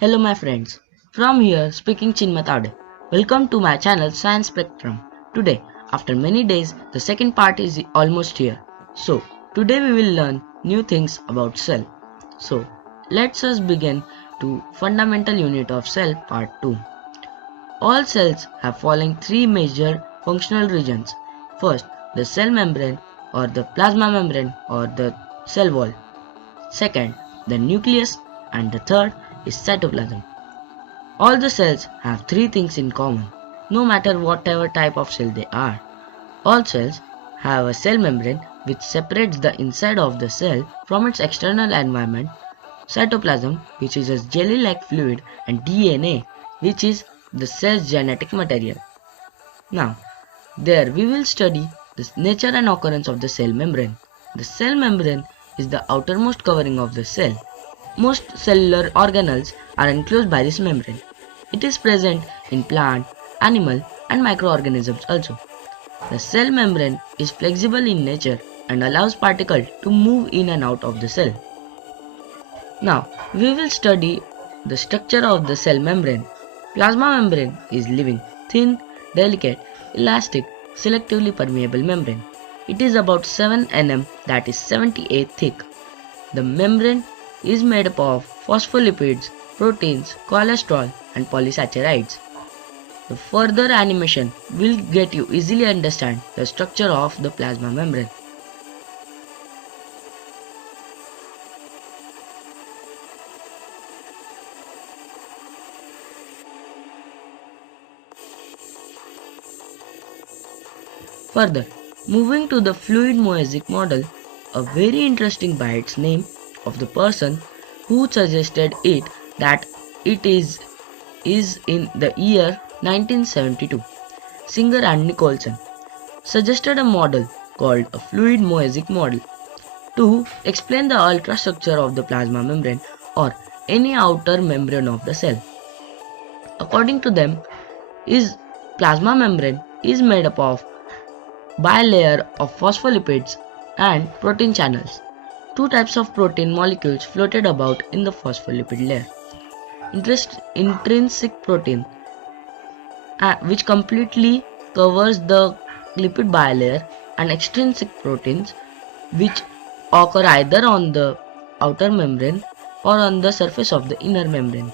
Hello my friends, from here speaking Chinmatade. Welcome to my channel Science Spectrum. Today, after many days, the second part is almost here. So, today we will learn new things about cell. So, let's us begin to fundamental unit of cell part 2. All cells have following three major functional regions. First, the cell membrane or the plasma membrane or the cell wall. Second, the nucleus, and the third is cytoplasm. All the cells have three things in common, no matter whatever type of cell they are. All cells have a cell membrane which separates the inside of the cell from its external environment, cytoplasm, which is a jelly-like fluid, and DNA, which is the cell's genetic material. Now, there we will study the nature and occurrence of the cell membrane. The cell membrane is the outermost covering of the cell. Most cellular organelles are enclosed by this membrane. It is present in plant, animal, and microorganisms also. The cell membrane is flexible in nature and allows particles to move in and out of the cell. Now, we will study the structure of the cell membrane. Plasma membrane is living, thin, delicate, elastic, selectively permeable membrane. It is about 7 nm, that is 78 thick. The membrane is made up of phospholipids, proteins, cholesterol, and polysaccharides. The further animation will get you easily understand the structure of the plasma membrane. Further, moving to the fluid mosaic model, a very interesting by its name of the person who suggested it that it is in the year 1972. Singer and Nicholson suggested a model called a fluid mosaic model to explain the ultrastructure of the plasma membrane or any outer membrane of the cell. According to them, is plasma membrane is made up of bilayer of phospholipids and protein channels. Two types of protein molecules floated about in the phospholipid layer. Intrinsic protein, which completely covers the lipid bilayer, and extrinsic proteins, which occur either on the outer membrane or on the surface of the inner membrane.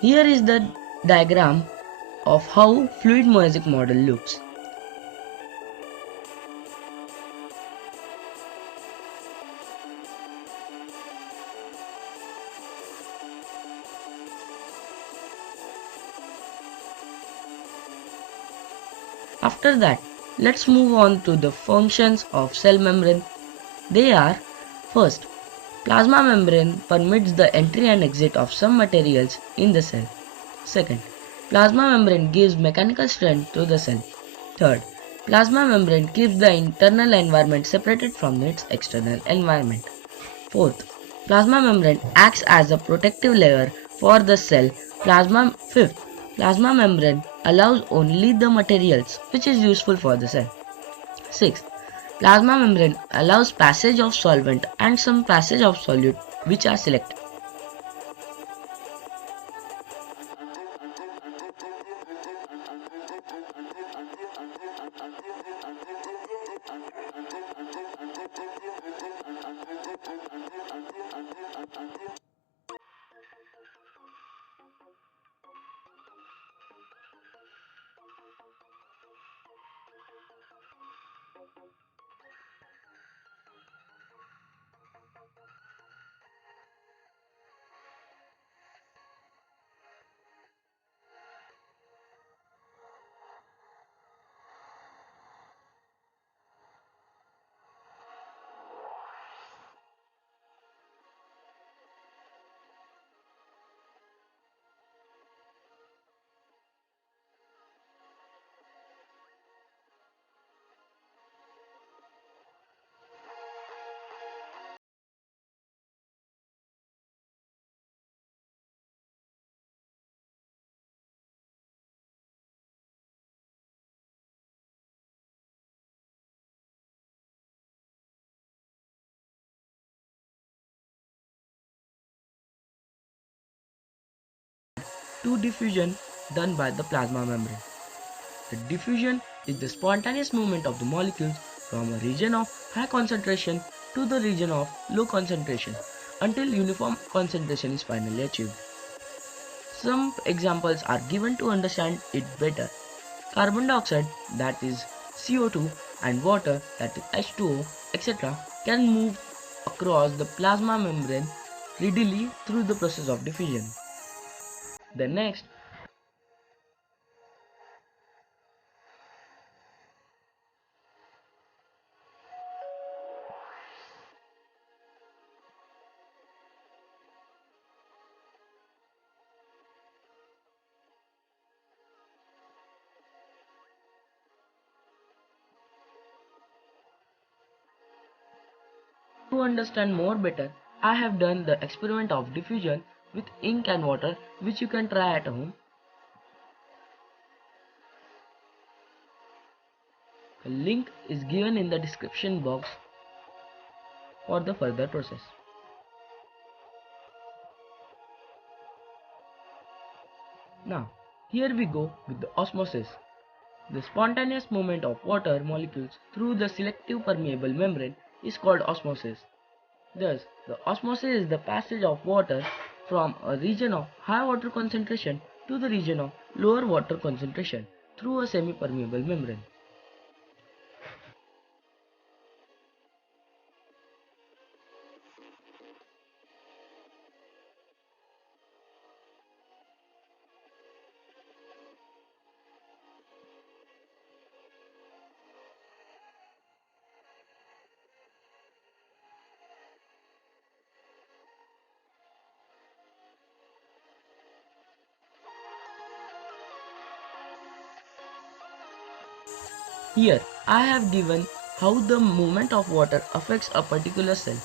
Here is the diagram of how fluid mosaic model looks. After that, let's move on to the functions of cell membrane. They are: first, plasma membrane permits the entry and exit of some materials in the cell. Second, plasma membrane gives mechanical strength to the cell. Third, plasma membrane keeps the internal environment separated from its external environment. Fourth, plasma membrane acts as a protective layer for the cell. Fifth, plasma membrane allows only the materials which is useful for the cell. Sixth, plasma membrane allows passage of solvent and some passage of solute which are selected. to diffusion done by the plasma membrane. The diffusion is the spontaneous movement of the molecules from a region of high concentration to the region of low concentration until uniform concentration is finally achieved. Some examples are given to understand it better. Carbon dioxide, that is CO2, and water, that is H2O, etc., can move across the plasma membrane readily through the process of diffusion. The next, to understand more better, I have done the experiment of diffusion with ink and water, which you can try at home. A link is given in the description box for the further process. Now, here we go with the osmosis. The spontaneous movement of water molecules through the selective permeable membrane is called osmosis. Thus, the osmosis is the passage of water from a region of high water concentration to the region of lower water concentration through a semi-permeable membrane. Here, I have given how the movement of water affects a particular cell.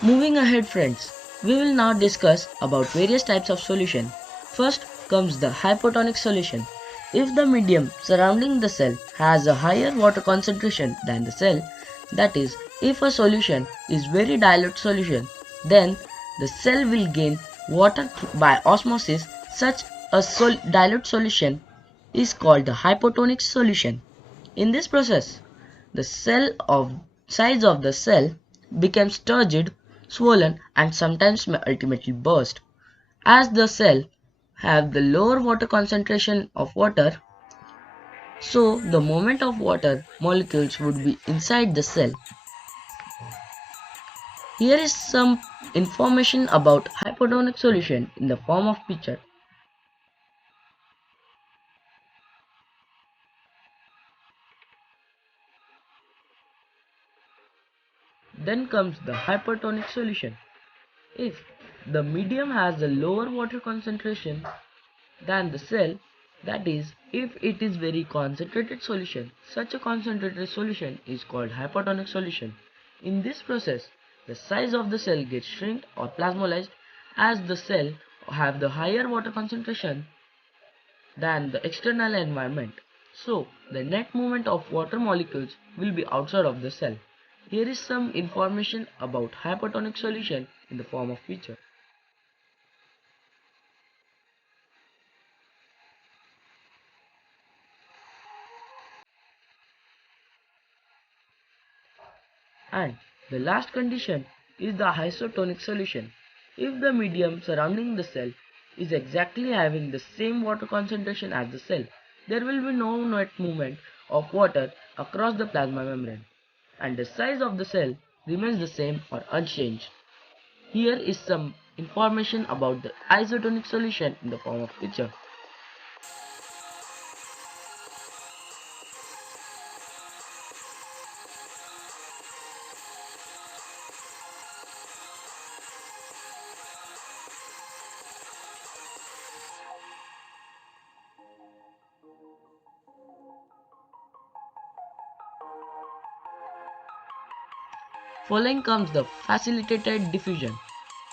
Moving ahead friends, we will now discuss about various types of solution. First comes the hypotonic solution. If the medium surrounding the cell has a higher water concentration than the cell, that is, if a solution is very dilute solution, then the cell will gain water by osmosis. Such a dilute solution is called the hypotonic solution. In this process, the size of the cell becomes turgid, swollen, and sometimes may ultimately burst. As the cell have the lower water concentration of water, so the movement of water molecules would be inside the cell. Here is some information about hypotonic solution in the form of picture. Then comes the hypertonic solution. If the medium has a lower water concentration than the cell, that is, if it is very concentrated solution, such a concentrated solution is called hypotonic solution. In this process, the size of the cell gets shrunk or plasmolized as the cell have the higher water concentration than the external environment. So, the net movement of water molecules will be outside of the cell. Here is some information about hypotonic solution in the form of picture. And the last condition is the isotonic solution. If the medium surrounding the cell is exactly having the same water concentration as the cell, there will be no net movement of water across the plasma membrane, and the size of the cell remains the same or unchanged. Here is some information about the isotonic solution in the form of picture. Following comes the facilitated diffusion.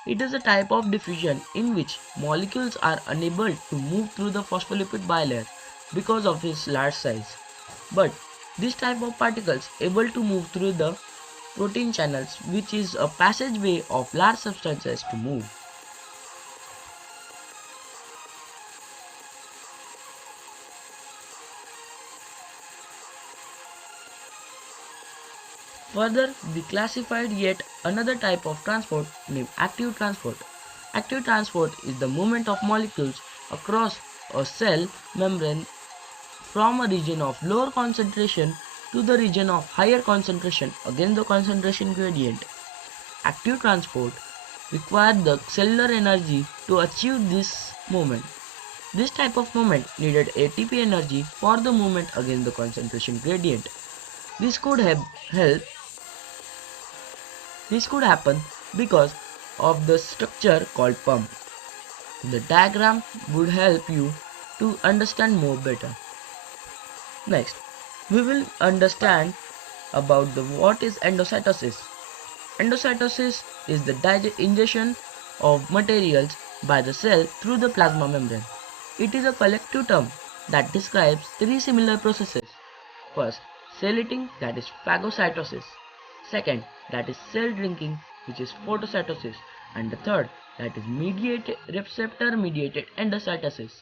It is a type of diffusion in which molecules are unable to move through the phospholipid bilayer because of its large size. but this type of particles able to move through the protein channels, which is a passageway of large substances to move. Further, we classified yet another type of transport named active transport. Active transport is the movement of molecules across a cell membrane from a region of lower concentration to the region of higher concentration against the concentration gradient. Active transport required the cellular energy to achieve this movement. This type of movement needed ATP energy for the movement against the concentration gradient. This could help This could happen because of the structure called pump. The diagram would help you to understand more better. Next, we will understand about what is endocytosis. Endocytosis is the ingestion of materials by the cell through the plasma membrane. It is a collective term that describes three similar processes. First, cell eating, that is phagocytosis. Second, that is cell drinking, which is photocytosis. And the third, that is receptor mediated endocytosis.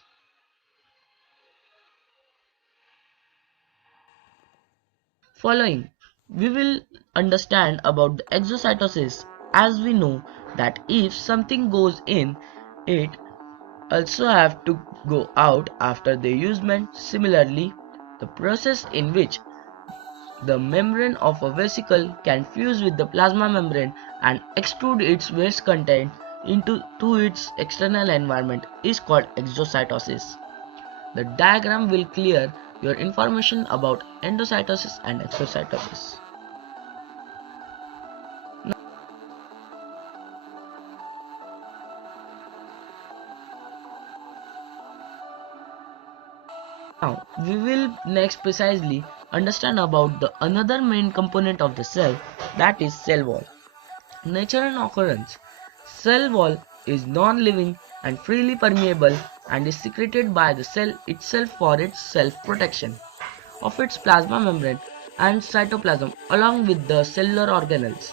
Following, we will understand about the exocytosis, as we know that if something goes in, it also have to go out after the usement. Similarly, the process in which the membrane of a vesicle can fuse with the plasma membrane and extrude its waste content into its external environment is called exocytosis. The diagram will clear your information about endocytosis and exocytosis. Now, we will next precisely understand about the another main component of the cell, that is cell wall. Nature and occurrence. Cell wall is non-living and freely permeable and is secreted by the cell itself for its self-protection of its plasma membrane and cytoplasm along with the cellular organelles.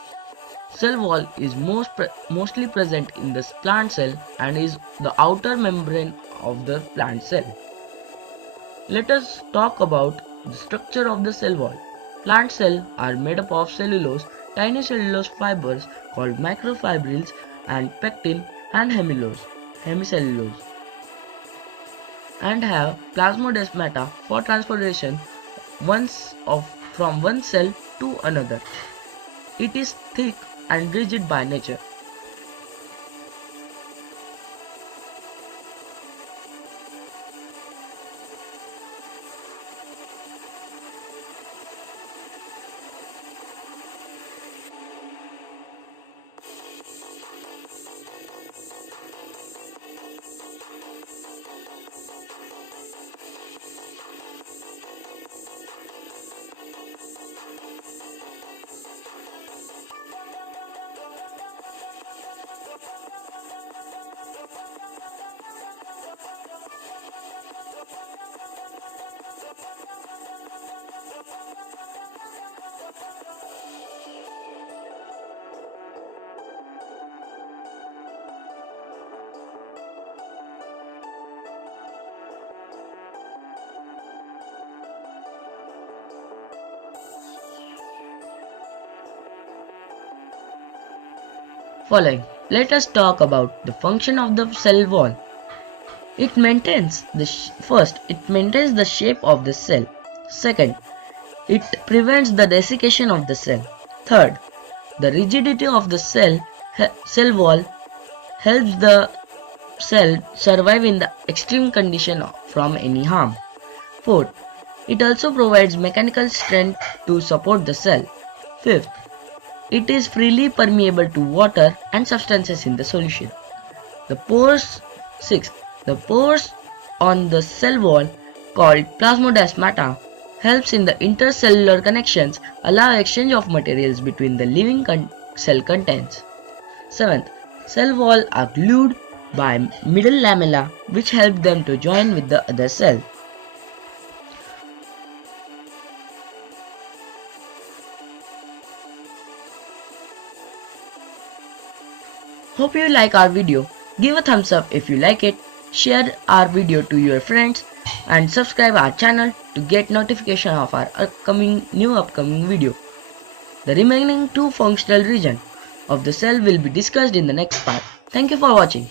Cell wall is mostly present in the plant cell and is the outer membrane of the plant cell. Let us talk about the structure of the cell wall. Plant cells are made up of cellulose, tiny cellulose fibers called microfibrils, and pectin and hemicellulose, and have plasmodesmata for transportation from one cell to another. It is thick and rigid by nature. Following, let us talk about the function of the cell wall. It maintains it maintains the shape of the cell. Second, it prevents the desiccation of the cell. Third, the rigidity of the cell wall helps the cell survive in the extreme condition from any harm. Fourth, it also provides mechanical strength to support the cell. Fifth, it is freely permeable to water and substances in the solution. Sixth, the pores on the cell wall, called plasmodesmata, helps in the intercellular connections, allow exchange of materials between the living cell contents. Seventh, cell walls are glued by middle lamella, which help them to join with the other cell. Hope you like our video. Give a thumbs up if you like it, share our video to your friends and subscribe our channel to get notification of our upcoming video. The remaining two functional regions of the cell will be discussed in the next part. Thank you for watching.